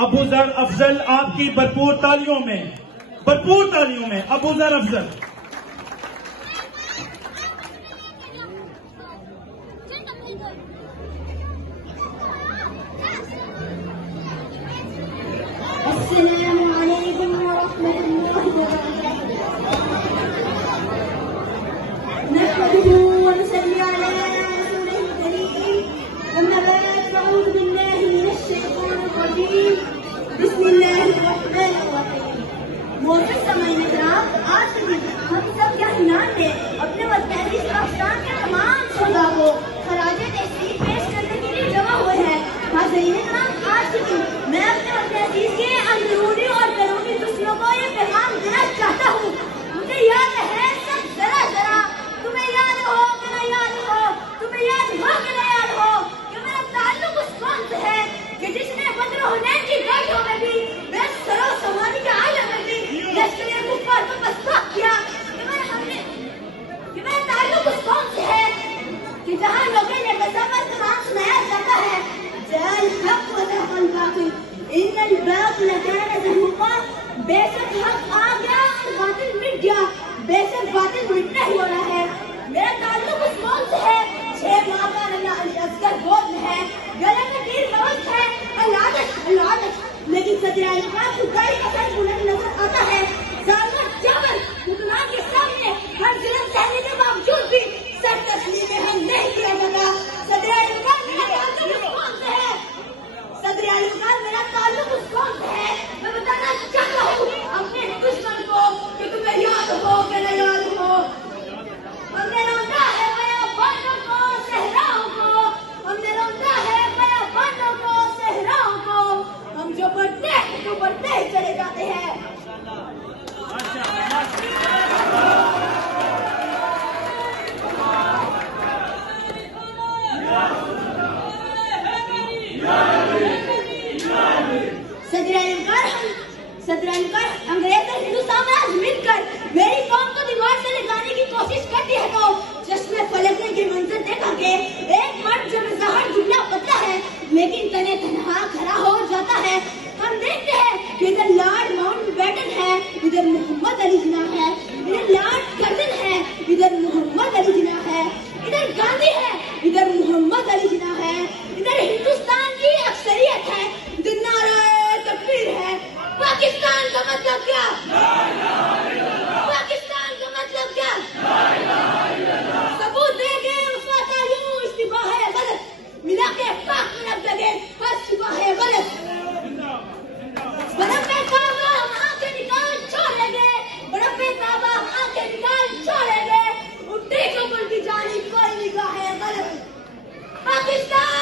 अबू जर अफजल आपकी भरपूर तालियों में अबू जर अफजल। अस्सलामु अलैकुम व रहमतुल्लाहि व बरकातुहू। नहमदुहू व नुसल्ली अला रसूलिहिल करीम। अम्मा बाद, अऊज़ु बिल्लाहि मिनश शैतानिर रजीम। बिस्मिल्लाहिर रहमानिर रहीम। मोअज़्ज़ज़ सामईन किराम, आज के दिन हम सब यहाँ ने अपने वतन पाकिस्तान के तमाम शुहदा को खराजे तहसीन पेश करने के लिए जमा हुए हैं। हाज़रीन किराम, आज के दिन मैं अपने वतन के अंदरूनी और बैरूनी दुश्मनों को ये पैगाम देना चाहता हूँ। मुझे याद है सब जरा तुम्हें याद हो कि न याद हो, तुम्हें याद हो कि न याद हो कि मेरा ताल्लुक उस कौम से है कि जिसने बद्र हुनैन की गाड़ियों में भी बेसरो सवारी के आलम में भी लश्करे कुफ्फार को बर्बाद किया। कि मेरा ताल्लुक उस कौम से है कि जहाँ लोगों ने बज़ामत कुरान सुनाया जाता है, जाल हक व ज़हक़ल बातिल इन्नल बातिल काना ज़हूक़ा। बेशक हक आ गया और बातिल मिट गया, बेशक बातिल मिटना ही वाला है। मेरा ताल्लुक उस कौम से है, 6 माह का नन्हा अली असगर गोद में है, गले में तीर धनुष है, अल्लाह लेकिन सदर अली का खुदाई का सर बुलंद नजर आता है। जालिम जाबर हुक्मरान के सामने हर जुल्म सहने के बावजूद भी सर तस्लीम हम नहीं किया जाता। सदर अली का मेरा ताल्लुक उस कौम से है, सदर अली का मेरा ताल्लुक उस कौम से है। मैं बताना चाहता हूँ अपने दुश्मन को कि तुम्हें याद हो कि न याद हो। हमने लौटा है बयाबानों को, सहराओं को, हमने लौटा है बयाबानों को, सहराओं को। हम जो बढ़ते हैं तो बढ़ते ही चले जाते हैं। सदर अंग्रेज और हिंदू साम्राज्य मिलकर मेरी कौम को दीवार से लगाने की कोशिश करती है तो चश्मे फलकने की मंजर देखा के एक मर्द जो बेज़हर दुबला पतला है लेकिन तने तनहा खड़ा हो जाता है। हम देखते हैं कि इधर लॉर्ड माउंटबेटन है, इधर मोहम्मद अली जिन्ना है, इधर लॉर्ड कर्जन है, इधर मोहम्मद अली जिन्ना है, इधर गांधी है, इधर मोहम्मद अली जिन्ना है, इधर हिंदुस्तान की अक्सरियत है, इधर नारे तकबीर है। पाकिस्तान का मतलब क्या? पाकिस्तान का मतलब क्या? सबूत देंगे इस्तीफा है गलत, मिला के पाक में लगे इस्तीफा है गलत। बर्फ में काबा हम आंखें निकाल छोड़ेंगे, बर्फ में काबा हम आंखें निकाल छोड़ेंगे, उठे को उनकी जानी कोई निगाह है गलत। पाकिस्तान